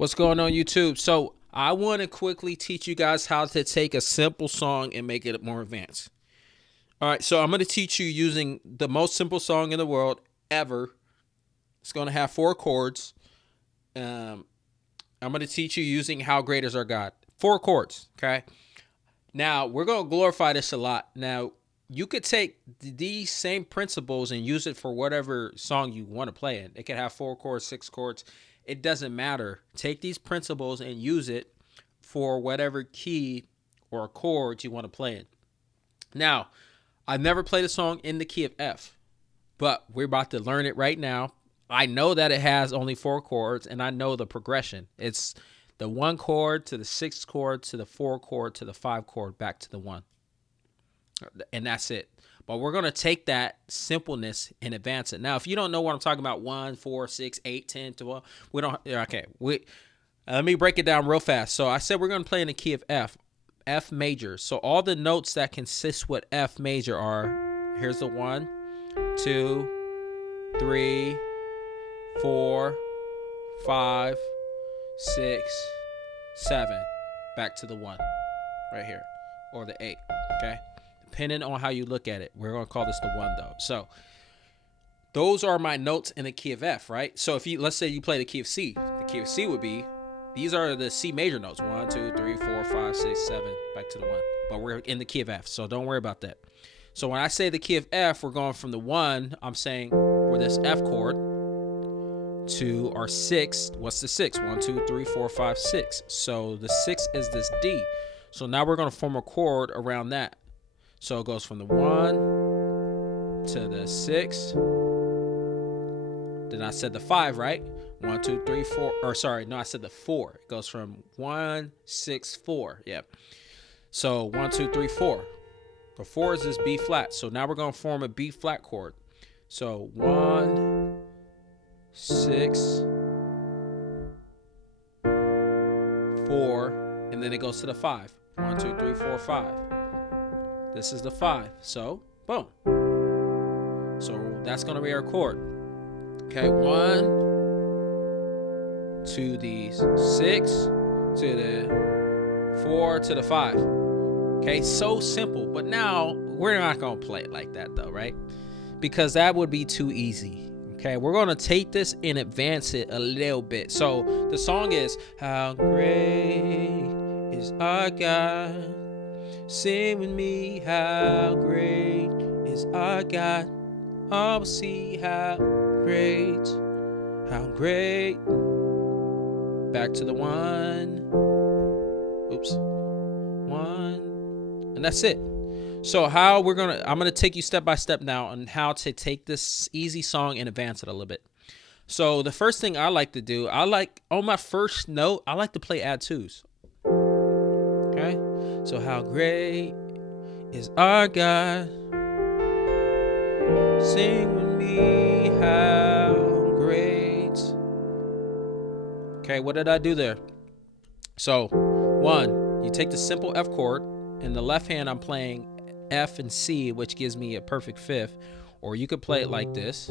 What's going on, YouTube? So I want to quickly teach you guys how to take a simple song and make it more advanced. All right, so I'm going to teach you using the most simple song in the world ever. It's going to have 4 chords. I'm going to teach you using How Great Is Our God. 4 chords, okay? Now, we're going to glorify this a lot. Now, you could take these same principles and use it for whatever song you want to play in. It could have 4 chords, 6 chords. It doesn't matter. Take these principles and use it for whatever key or chord you want to play in. Now, I've never played a song in the key of F, but we're about to learn it right now. I know that it has only 4 chords, and I know the progression. It's the 1 chord to the 6th chord to the 4 chord to the 5 chord back to the 1. And that's it. But we're going to take that simpleness and advance it. Now, if you don't know what I'm talking about, 1, 4, 6, 8, 10, 12, we don't, okay. Let me break it down real fast. So I said we're going to play in the key of F, F major. So all the notes that consist with F major are, here's the 1, 2, 3, 4, 5, 6, 7, back to the 1 right here, or the 8, okay? Depending on how you look at it. We're going to call this the 1 though. So those are my notes in the key of F, right? So if you, let's say you play the key of C, the key of C would be, these are the C major notes, 1, 2, 3, 4, 5, 6, 7, back to the 1. But we're in the key of F, so don't worry about that. So when I say the key of F, we're going from the 1, I'm saying we're this F chord, to our 6. What's the 6? 1, 2, 3, 4, 5, 6. So the 6 is this D. So now we're going to form a chord around that. So it goes from the 1 to the 6. Then I said the 5, right? 1, 2, 3, 4. Or sorry, no, I said the 4. It goes from 1, 6, 4. Yeah. So 1, 2, 3, 4. The 4 is this B flat. So now we're going to form a B flat chord. So 1, 6, 4, and then it goes to the 5. 1, 2, 3, 4, 5. This is the 5. So, boom. So that's going to be our chord. Okay, 1 to the 6 to the 4 to the 5. Okay, so simple. But now we're not going to play it like that though, right? Because that would be too easy. Okay, we're going to take this and advance it a little bit. So the song is, how great is our God? Sing with me, how great is our God? Oh, see how great, back to the 1, oops, 1, and that's it. So how I'm gonna take you step by step now on how to take this easy song and advance it a little bit. So the first thing I like to do, on my first note, I like to play add 2s. Okay, so how great is our God? Sing with me, how great. Okay, what did I do there? So 1, you take the simple F chord. In the left hand, I'm playing F and C, which gives me a perfect 5th. Or you could play it like this.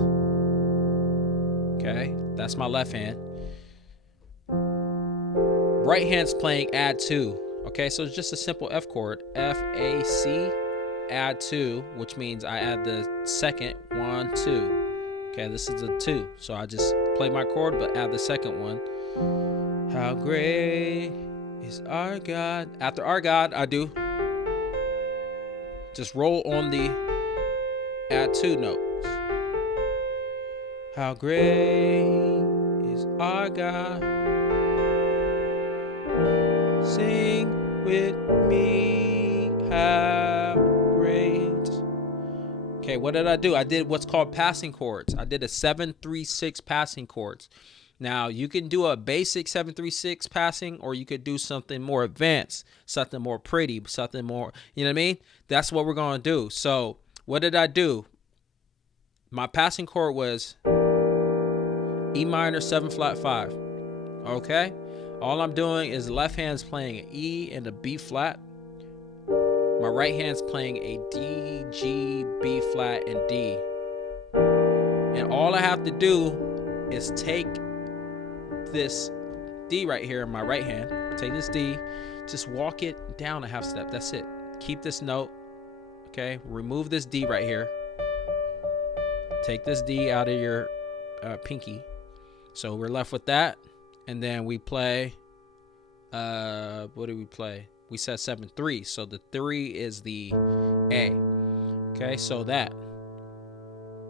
Okay, that's my left hand. Right hand's playing add 2. Okay, so it's just a simple F chord. F, A, C, add 2, which means I add the second 1, 2. Okay, this is a 2. So I just play my chord, but add the second one. How great is our God? After our God, I do just roll on the add 2 notes. How great is our God? Sing with me, how great. Okay, what did I do? I did what's called passing chords. I did a 7-3-6 passing chords. Now, you can do a basic 7-3-6 passing, or you could do something more advanced, something more pretty, something more, you know what I mean? That's what we're going to do. So, what did I do? My passing chord was E minor 7 flat 5. Okay? All I'm doing is left hand's playing an E and a B flat. My right hand's playing a D, G, B flat, and D. And all I have to do is take this D right here in my right hand. Take this D, just walk it down a half step. That's it. Keep this note. Okay, remove this D right here. Take this D out of your pinky. So we're left with that. And then we play, what do we play? We said 7-3. So the 3 is the A. Okay, so that.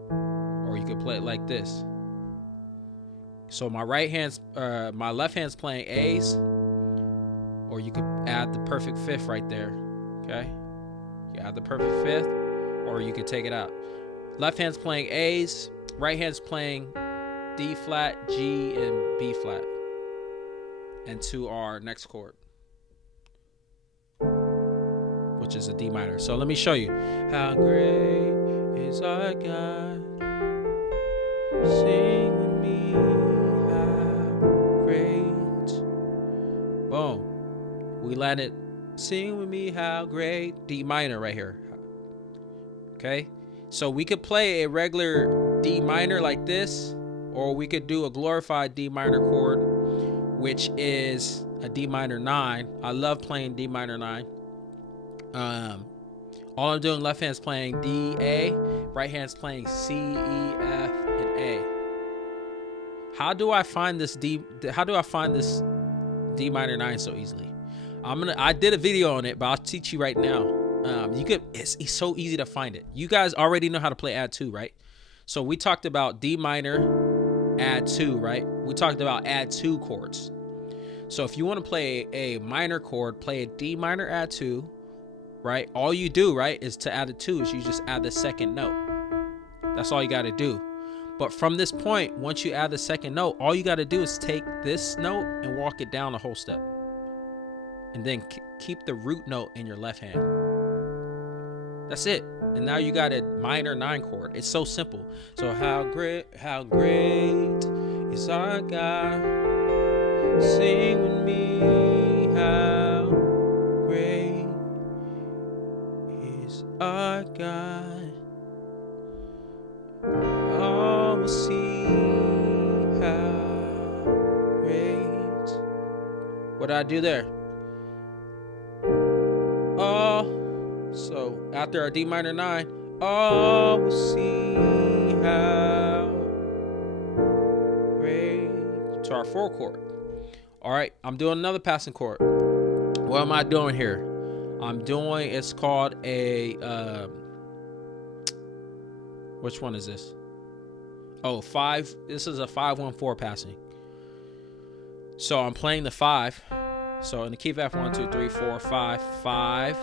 Or you could play it like this. So my my left hand's playing A's, or you could add the perfect fifth right there. Okay, you add the perfect fifth, or you could take it out. Left hand's playing A's, right hand's playing D flat, G, and B flat, and to our next chord, which is a D minor. So let me show you. How great is our God? Sing with me. Boom. We landed. Sing with me how great. D minor right here. Okay. So we could play a regular D minor like this, or we could do a glorified D minor chord, which is a D minor 9. I love playing D minor 9. All I'm doing, left hand's playing D, A, right hand's playing C, E, F, and A. How do I find this D minor 9 so easily? I did a video on it, but I'll teach you right now. It's so easy to find it. You guys already know how to play add 2, right? So we talked about D minor, add 2, right? We talked about add 2 chords. So if you want to play a minor chord, play a D minor add 2, right? All you do, right, is to add a 2 is you just add the second note. That's all you got to do. But from this point, once you add the second note, all you got to do is take this note and walk it down a whole step. And then keep the root note in your left hand. That's it. And now you got a minor 9 chord. It's so simple. So how great is our God? Sing with me, how great is our God? All will see how great. What did I do there? So after our D minor 9, all will see how great, to our 4 chord. All right, I'm doing another passing chord. What am I doing here? It's called a, which one is this? Oh, 5. This is a 5-1-4 passing. So I'm playing the 5. So in the key of F, 1, 2, 3, 4, 5, 5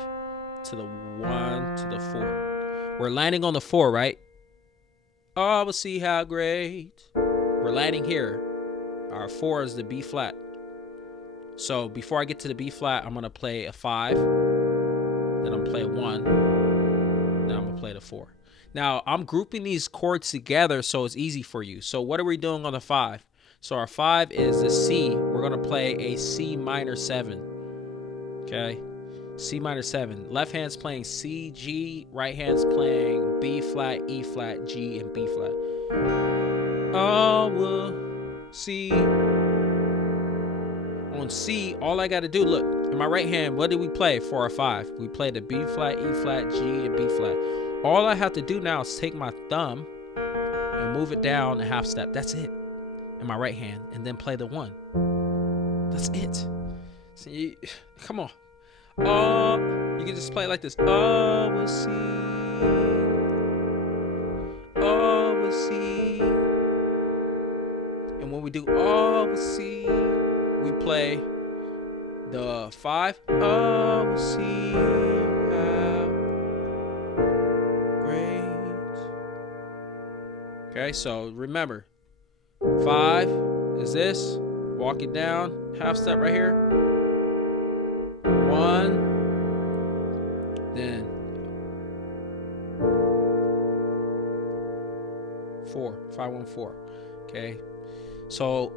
to the 1 to the 4. We're landing on the 4, right? Oh, we'll see how great. We're landing here. Our 4 is the B flat. So before I get to the B flat, I'm gonna play a 5. Then I'm gonna play a 1. Then I'm gonna play the 4. Now I'm grouping these chords together so it's easy for you. So what are we doing on the 5? So our 5 is the C. We're going to play a C minor 7. Okay? C minor 7. Left hand's playing C, G. Right hand's playing B flat, E flat, G, and B flat. Oh, we'll see. On C, all I got to do, look, in my right hand, what did we play for our 5? We played the B flat, E flat, G, and B flat. All I have to do now is take my thumb and move it down a half step. That's it. In my right hand, and then play the 1. That's it. See, come on. Oh, you can just play it like this. Oh, we'll see. Oh, we'll see. And when we do oh, we'll see, we play the 5. Oh, we'll see how great. Okay, so remember. 5 is this. Walk it down. Half step right here. 1. Then 4. 5, 1, 4. Okay. So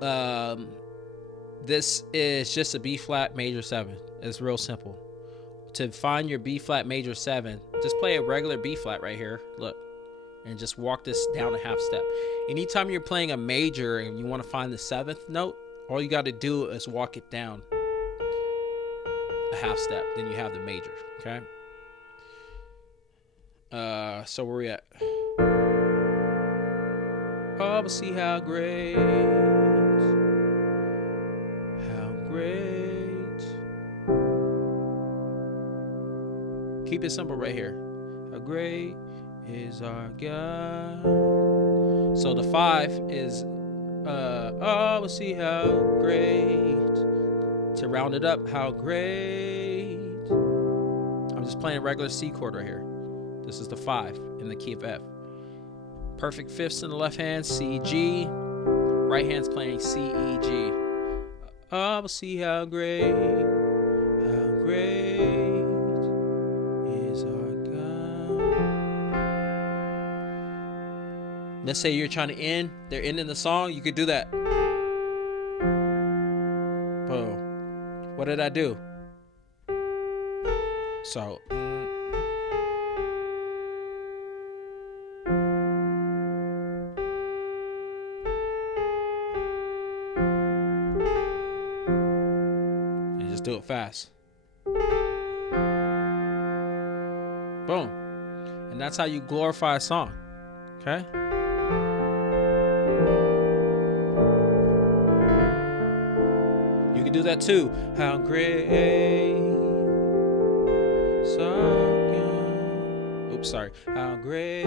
this is just a B flat major 7. It's real simple. To find your B flat major 7, just play a regular B flat right here. Look. And just walk this down a half step. Anytime you're playing a major and you want to find the 7th note, All you got to do is walk it down a half step. Then you have the major. Okay. So where we at? Oh, but see how great, how great. Keep it simple right here. How great is our God. So the 5 is, oh, but see how great. To round it up, how great. I'm just playing a regular C chord right here. This is the 5 in the key of F. Perfect fifths in the left hand, C, G. Right hand's playing C, E, G. Oh, but see how great is our God. Let's say you're trying to end, they're ending the song, you could do that. Boom. What did I do? So, do it fast. Boom. And that's how you glorify a song. Okay? You can do that too. How great. Oops, sorry. How great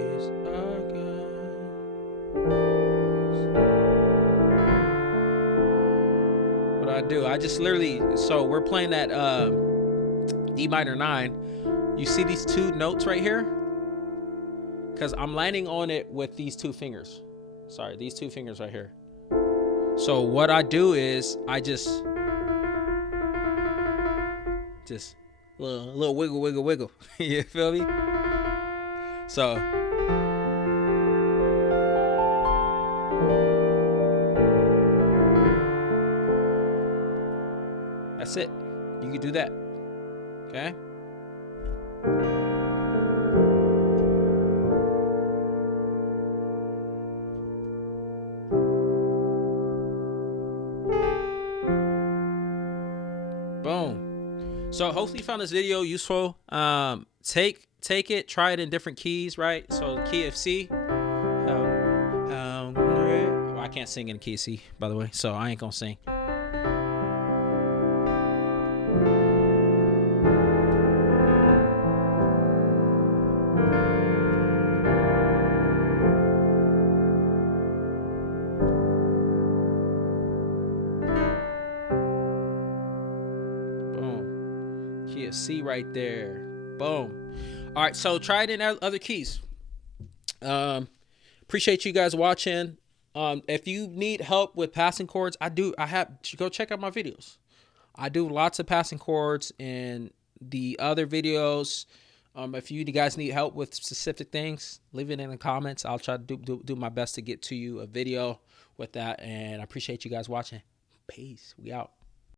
is our God. I do. I just literally, so we're playing that D minor 9. You see these 2 notes right here? Because I'm landing on it with these 2 fingers. Sorry, these 2 fingers right here. So what I do is I just little wiggle. You feel me? So that's it. You can do that. Okay? Boom. So hopefully you found this video useful. Take it, try it in different keys, right? So key of C. Well, I can't sing in key of C, by the way, so I ain't gonna sing. Key of C right there. Boom. All right, so try it in other keys. Appreciate you guys watching. If you need help with passing chords, go check out my videos. I do lots of passing chords in the other videos. If you guys need help with specific things, leave it in the comments. I'll try to do my best to get to you a video with that. And I appreciate you guys watching. Peace. We out.